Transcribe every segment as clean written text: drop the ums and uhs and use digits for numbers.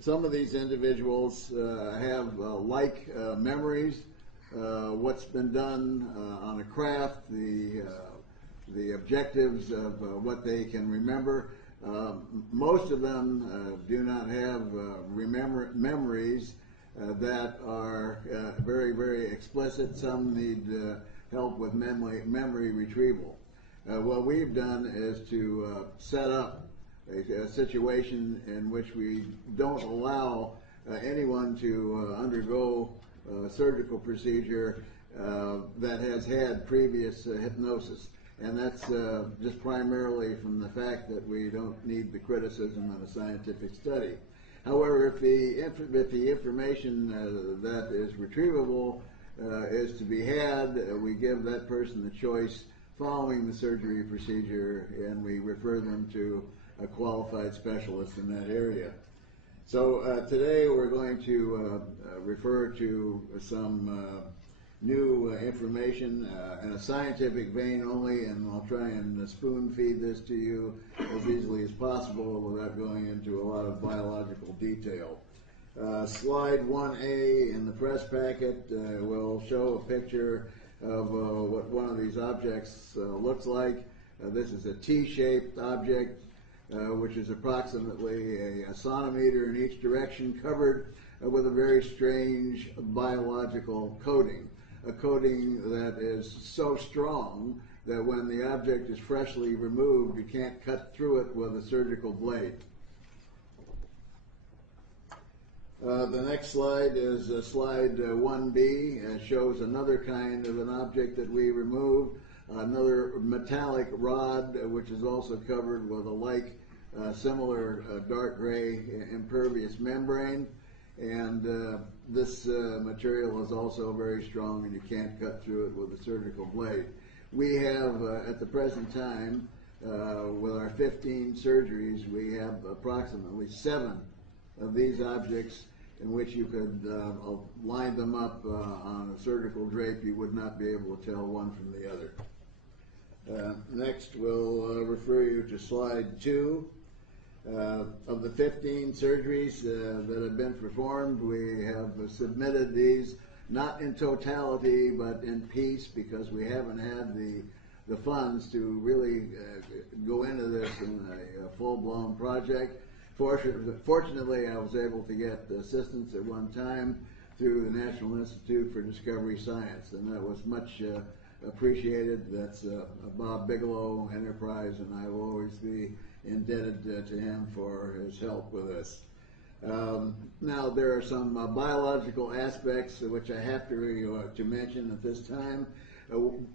Some of these individuals have like memories, what's been done on a craft, the objectives of what they can remember. Most of them do not have memories that are very, very explicit. Some need help with memory retrieval. What we've done is to set up a situation in which we don't allow anyone to undergo a surgical procedure that has had previous hypnosis. And that's just primarily from the fact that we don't need the criticism of a scientific study. However, if the information that is retrievable is to be had, we give that person the choice following the surgery procedure, and we refer them to a qualified specialist in that area. So today we're going to refer to some new information in a scientific vein only, and I'll try and spoon feed this to you as easily as possible without going into a lot of biological detail. Slide 1A in the press packet will show a picture of what one of these objects looks like. This is a T-shaped object, which is approximately a sonometer in each direction, covered with a very strange biological coating. A coating that is so strong that when the object is freshly removed, you can't cut through it with a surgical blade. The next slide is slide 1B. It shows another kind of an object that we removed, another metallic rod, which is also covered with a like similar dark gray impervious membrane. And this material is also very strong, and you can't cut through it with a surgical blade. We have, at the present time, with our 15 surgeries, we have approximately 7 of these objects in which you could line them up on a surgical drape. You would not be able to tell one from the other. Next, we'll refer you to slide 2. Of the 15 surgeries that have been performed, we have submitted these not in totality but in piece, because we haven't had the funds to really go into this in a full-blown project. Fortunately, I was able to get assistance at one time through the National Institute for Discovery Science, and that was much appreciated. That's a Bob Bigelow enterprise, and I will always be indebted to him for his help with this. Now, there are some biological aspects which I have to mention at this time.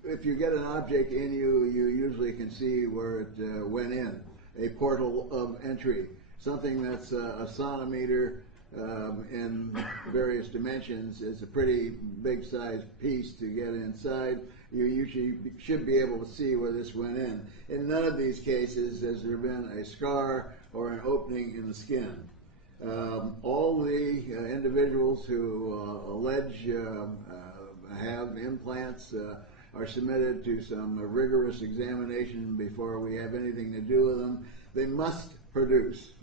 If you get an object in you, you usually can see where it went in, a portal of entry, something that's a sonometer in various dimensions is a pretty big sized piece to get inside. You usually should be able to see where this went in. In none of these cases has there been a scar or an opening in the skin. All the individuals who allege have implants are submitted to some rigorous examination before we have anything to do with them. They must produce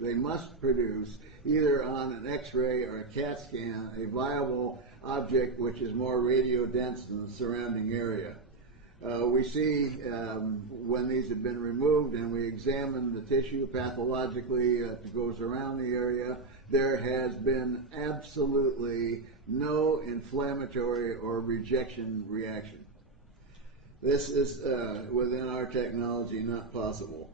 either on an X-ray or a CAT scan a viable object which is more radio dense than the surrounding area. We see when these have been removed and we examine the tissue pathologically that goes around the area, there has been absolutely no inflammatory or rejection reaction. This is within our technology not possible.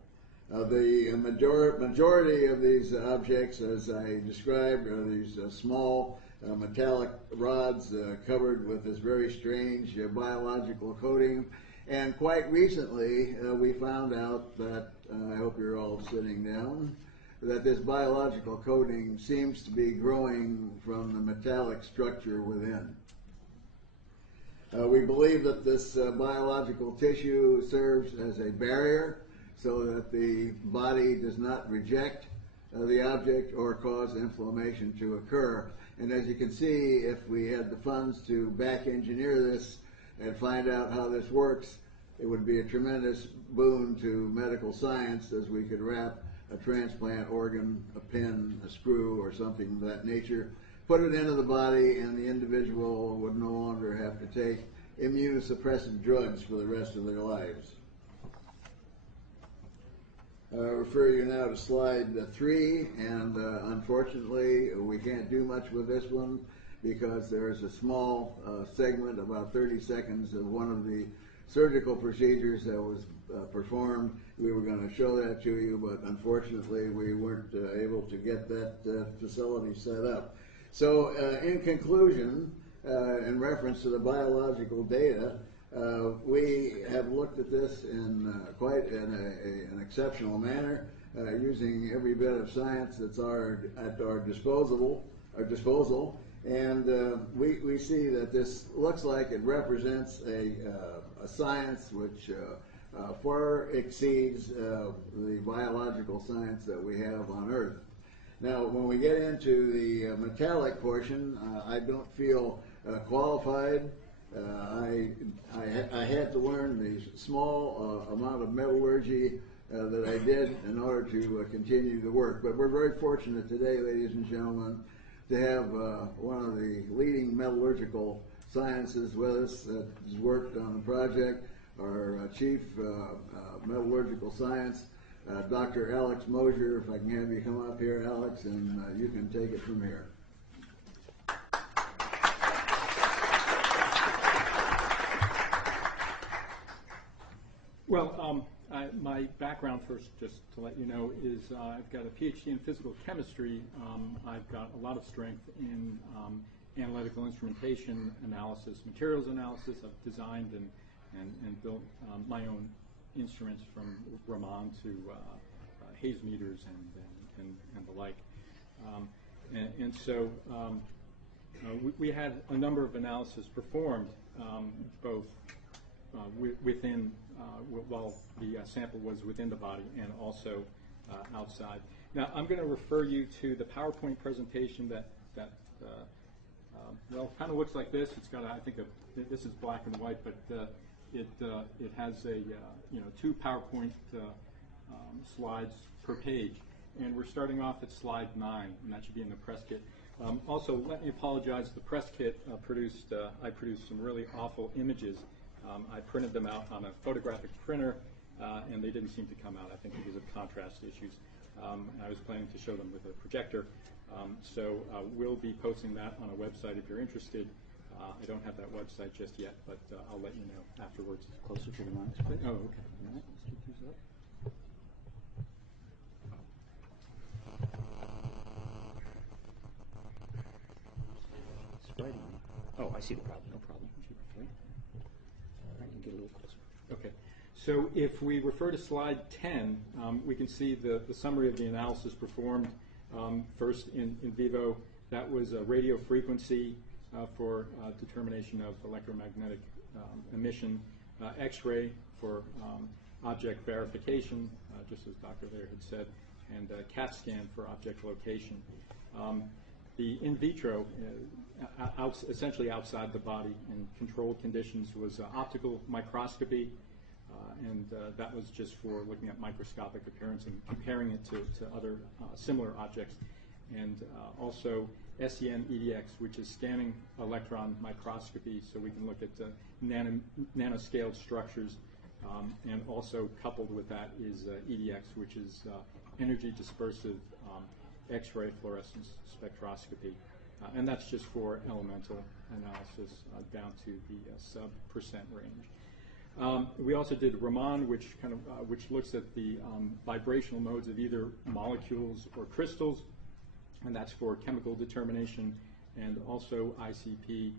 The majority of these objects, as I described, are these small metallic rods covered with this very strange biological coating. And quite recently, we found out that, I hope you're all sitting down, that this biological coating seems to be growing from the metallic structure within. We believe that this biological tissue serves as a barrier so that the body does not reject the object or cause inflammation to occur. And as you can see, if we had the funds to back engineer this and find out how this works, it would be a tremendous boon to medical science, as we could wrap a transplant organ, a pin, a screw, or something of that nature, put it into the body, and the individual would no longer have to take immunosuppressive drugs for the rest of their lives. I refer you now to slide 3, and unfortunately we can't do much with this one because there's a small segment, about 30 seconds, of one of the surgical procedures that was performed. We were going to show that to you, but unfortunately we weren't able to get that facility set up. So in conclusion, in reference to the biological data, we have looked at this in quite an exceptional manner, using every bit of science that's at our disposal, and we see that this looks like it represents a science which far exceeds the biological science that we have on Earth. Now, when we get into the metallic portion, I don't feel qualified. I had to learn the small amount of metallurgy that I did in order to continue the work. But we're very fortunate today, ladies and gentlemen, to have one of the leading metallurgical sciences with us that has worked on the project, our chief metallurgical science, Dr. Alex Mosier. If I can have you come up here, Alex, and you can take it from here. Well, my background first, just to let you know, is I've got a PhD in physical chemistry. I've got a lot of strength in analytical instrumentation analysis, materials analysis. I've designed and built my own instruments from Raman to haze meters and the like. So we had a number of analyses performed, both within, while the sample was within the body, and also outside. Now, I'm going to refer you to the PowerPoint presentation that well, kind of looks like this. It's got, I think, this is black and white, but it has a 2 PowerPoint slides per page, and we're starting off at slide 9, and that should be in the press kit. Also, let me apologize. The press kit I produced some really awful images. I printed them out on a photographic printer, and they didn't seem to come out, I think, because of contrast issues. I was planning to show them with a projector. So we'll be posting that on a website if you're interested. I don't have that website just yet, but I'll let you know afterwards. Closer to the mic, please. Oh, okay. All right, let's get these up. It's right on. Oh, I see the problem. No problem. Right. All right, you get a little closer. Okay. So if we refer to slide 10, we can see the summary of the analysis performed. First in vivo, that was a radio frequency for determination of electromagnetic emission, X-ray for object verification, just as Dr. Thayer had said, and CAT scan for object location. The in vitro, essentially outside the body in controlled conditions, was optical microscopy, and that was just for looking at microscopic appearance and comparing it to other similar objects. And also SEM-EDX, which is scanning electron microscopy, so we can look at nanoscaled structures. And also coupled with that is EDX, which is energy dispersive X-ray fluorescence spectroscopy. And that's just for elemental analysis down to the sub-percent range. We also did Raman, which looks at the vibrational modes of either molecules or crystals, and that's for chemical determination, and also ICP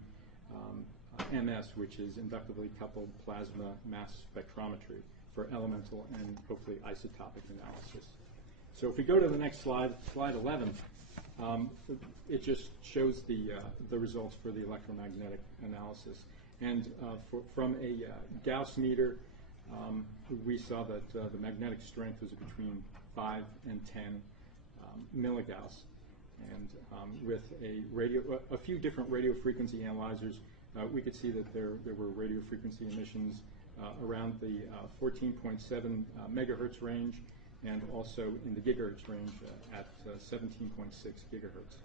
MS, which is inductively coupled plasma mass spectrometry for elemental and hopefully isotopic analysis. So if we go to the next slide, slide 11, it just shows the results for the electromagnetic analysis. And from a Gauss meter, we saw that the magnetic strength was between 5 and 10 milligauss. And with a few different radio frequency analyzers, we could see that there were radio frequency emissions around the 14.7 megahertz range, and also in the gigahertz range at 17.6 gigahertz.